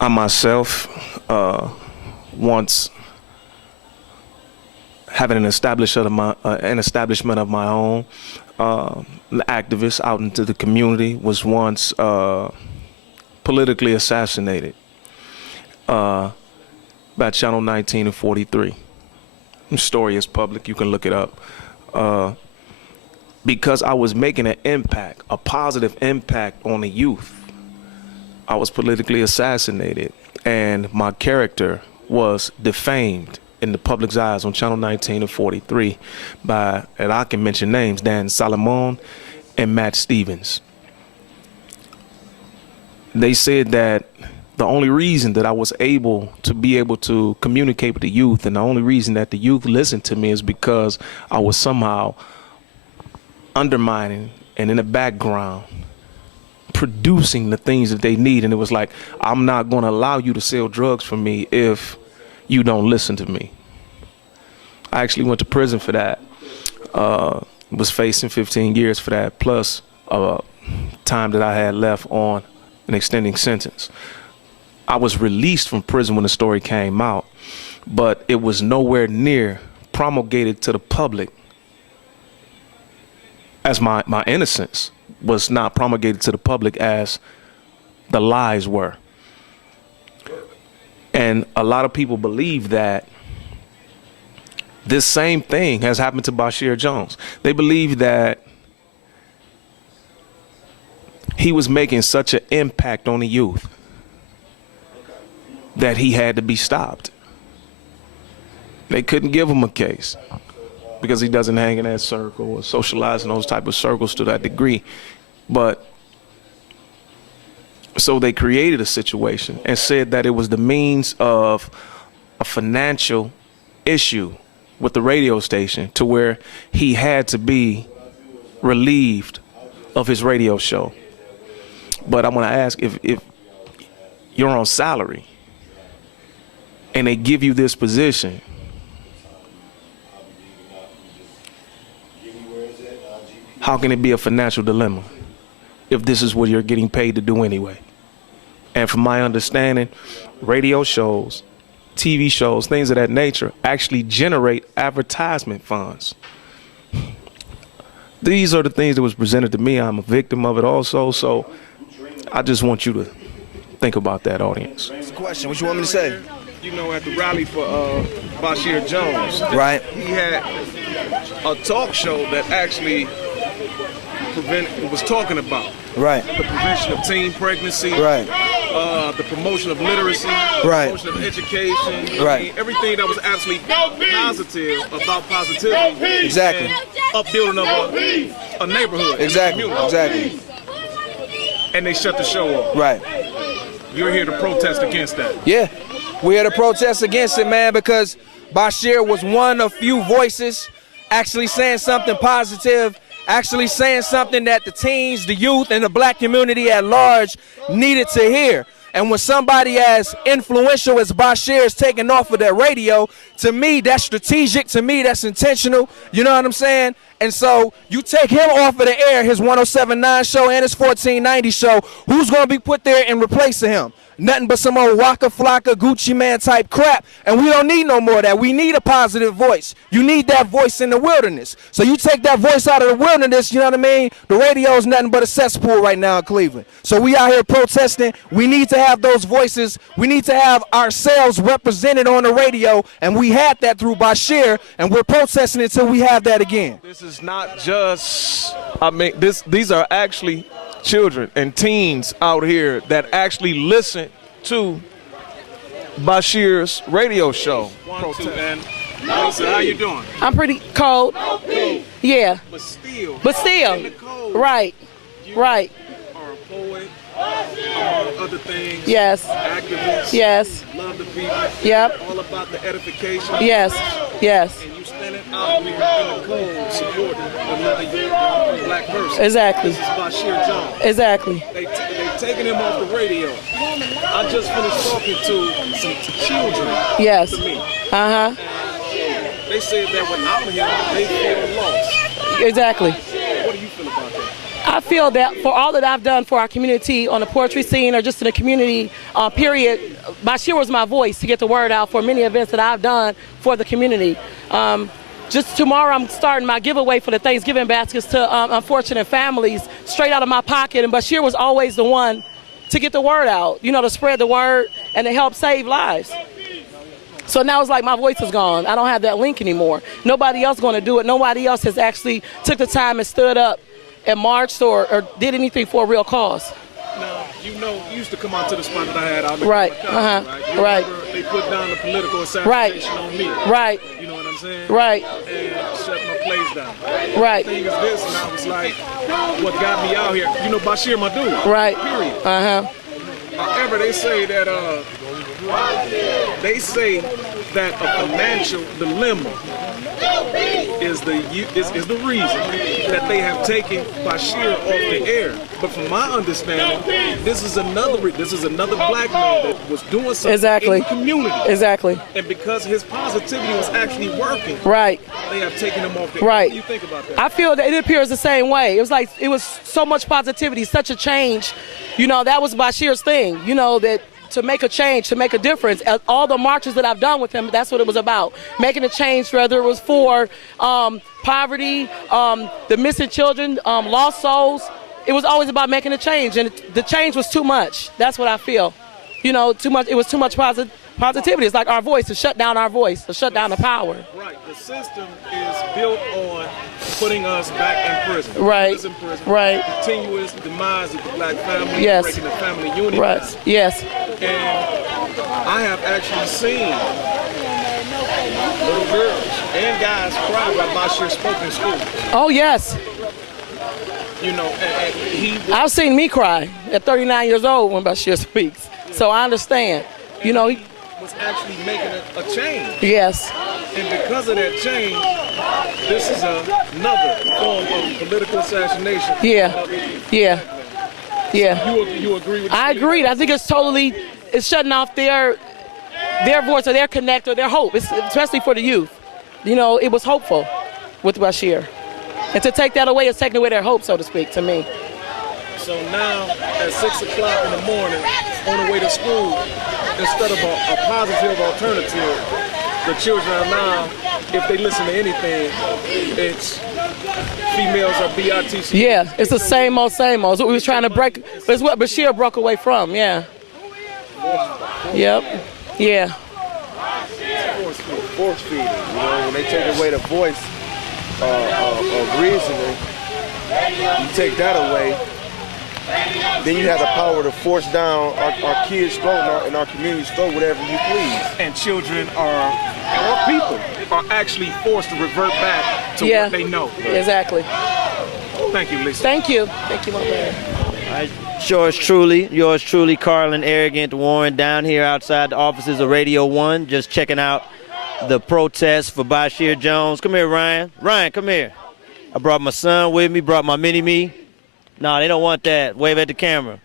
I myself, once having an establishment of my own, an activist out into the community, was once politically assassinated by Channel 19 and 43. The story is public, you can look it up. Because I was making an impact, a positive impact on the youth, I was politically assassinated, and my character was defamed in the public's eyes on Channel 19 and 43 by, and I can mention names, Dan Solomon and Matt Stevens. They said that the only reason that I was able to communicate with the youth, and the only reason that the youth listened to me, is because I was somehow undermining and in the background producing the things that they need. And it was like, I'm not going to allow you to sell drugs for me if you don't listen to me. I actually went to prison for that. Was facing 15 years for that, plus time that I had left on an extending sentence. I was released from prison when the story came out, but it was nowhere near promulgated to the public, as my innocence was not promulgated to the public as the lies were. And a lot of people believe that this same thing has happened to Basheer Jones. They believe that he was making such an impact on the youth that he had to be stopped. They couldn't give him a case because he doesn't hang in that circle or socialize in those type of circles to that degree. But so they created a situation and said that it was the means of a financial issue with the radio station, to where he had to be relieved of his radio show. But I want to ask, if you're on salary and they give you this position, how can it be a financial dilemma if this is what you're getting paid to do anyway? And from my understanding, radio shows, TV shows, things of that nature actually generate advertisement funds. These are the things that was presented to me. I'm a victim of it also, so I just want you to think about that, audience. What's the question? What you want me to say? You know, at the rally for Basheer Jones, right? He had a talk show that actually was talking about right the prevention of teen pregnancy, right? The promotion of literacy, right? Promotion of education, right? I mean, everything that was absolutely positive about positivity, exactly, and upbuilding of a neighborhood, exactly, exactly. And they shut the show off. Right. You're here to protest against that. Yeah, we're here to protest against it, man, because Basheer was one of few voices actually saying something positive, actually saying something that the teens, the youth, and the black community at large needed to hear. And when somebody as influential as Basheer is taken off of that radio, to me, that's strategic. To me, that's intentional. You know what I'm saying? And so you take him off of the air, his 107.9 show and his 1490 show, who's going to be put there in replace of him? Nothing but some old Waka Flocka, Gucci Man type crap. And we don't need no more of that. We need a positive voice. You need that voice in the wilderness. So you take that voice out of the wilderness, you know what I mean? The radio is nothing but a cesspool right now in Cleveland. So we out here protesting. We need to have those voices. We need to have ourselves represented on the radio. And we had that through Basheer, and we're protesting until we have that again. This is not just, I mean, these are actually children and teens out here that actually listen to Basheer's radio show. How you doing? I'm pretty cold. Yeah. But still. In the cold, right. Right. Are a poet, among other things. Yes. Activists. Yes. Love the people. Yep. All about the edification. Yes. Yes. And you standing out here in the cold supporting another young black person. Exactly. This is Basheer Jones. Exactly. They taking him off the radio. I just finished talking to some children. Yes. To me. Uh-huh. They said that without him, they feel lost. Exactly. What do you feel about that? I feel that for all that I've done for our community on the poetry scene or just in the community, period, Basheer was my voice to get the word out for many events that I've done for the community. Just tomorrow I'm starting my giveaway for the Thanksgiving baskets to unfortunate families straight out of my pocket, and Basheer was always the one to get the word out, you know, to spread the word and to help save lives. So now it's like my voice is gone. I don't have that link anymore. Nobody else going to do it. Nobody else has actually took the time and stood up and marched or did anything for a real cause. Now, you know, you used to come out to the spot that I had out there. Right, right. They put down the political assassination on me. Right. You know what I'm saying? Right. And shut my place down. Right. The thing is this, and I was like, what got me out here, you know, Basheer my dude. Right. Period. However, they say that a financial dilemma is the reason that they have taken Basheer off the air. But from my understanding, this is another black man that was doing something in the community. Exactly. And because his positivity was actually working, right, they have taken him off the air. Right. What do you think about that? I feel that it appears the same way. It was so much positivity, such a change. You know, that was Basheer's thing. You know, that to make a change, to make a difference. All the marches that I've done with him, that's what it was about. Making a change, whether it was for poverty, the missing children, lost souls. It was always about making a change, and the change was too much. That's what I feel. You know, too much. It was too much positivity. It's like our voice, to shut down our voice, to shut down the power. Right. The system is built on putting us back in prison. Right. In prison. Right. Continuous demise of the black family. Yes. Breaking the family unity. Right. Yes. And I have actually seen little girls and guys cry by Basheer spoke in school. Oh yes. You know, and I've seen me cry at 39 years old when Basheer speaks. So I understand. You know, he was actually making a change. Yes. And because of that change, this is another form of political assassination. Yeah. Yeah. Yeah. You agree with I agree. I think it's shutting off their voice or their connect or their hope, especially for the youth. You know, it was hopeful with Basheer. And to take that away is taking away their hope, so to speak, to me. So now, at 6 o'clock in the morning, on the way to school, instead of a positive alternative, the children are now, if they listen to anything, it's females are BITC. Yeah, it's the same old, same old. It's what we was trying to break. It's what Basheer broke away from, yeah. Yep, yeah. Force feeding, you know, when they take away the voice of reasoning, you take that away, then you have the power to force down our kids' throat and our community's throat, whatever you please. And children or people are actually forced to revert back to what they know. Exactly. Thank you, Lisa. Thank you. Thank you, my man. Yours truly, Carlin Arrogant Warren, down here outside the offices of Radio 1, just checking out the protest for Basheer Jones. Come here, Ryan. Ryan, come here. I brought my son with me, brought my mini-me. No, they don't want that. Wave at the camera.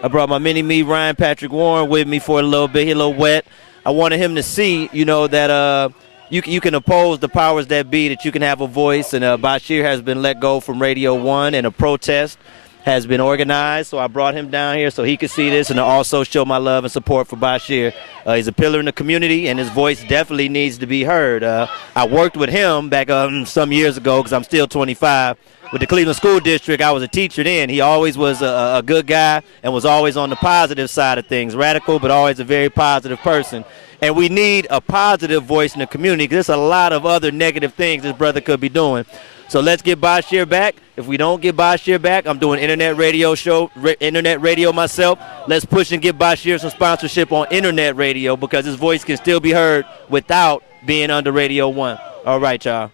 I brought my mini-me, Ryan Patrick Warren, with me for a little bit. He's a little wet. I wanted him to see, you know, that you can oppose the powers that be, that you can have a voice. And Basheer has been let go from Radio 1, and a protest has been organized. So I brought him down here so he could see this and to also show my love and support for Basheer. He's a pillar in the community, and his voice definitely needs to be heard. I worked with him back some years ago, because I'm still 25. With the Cleveland School District, I was a teacher then. He always was a good guy and was always on the positive side of things. Radical, but always a very positive person. And we need a positive voice in the community, because there's a lot of other negative things this brother could be doing. So let's get Basheer back. If we don't get Basheer back, I'm doing internet radio myself. Let's push and get Basheer some sponsorship on internet radio, because his voice can still be heard without being under Radio 1. All right, y'all.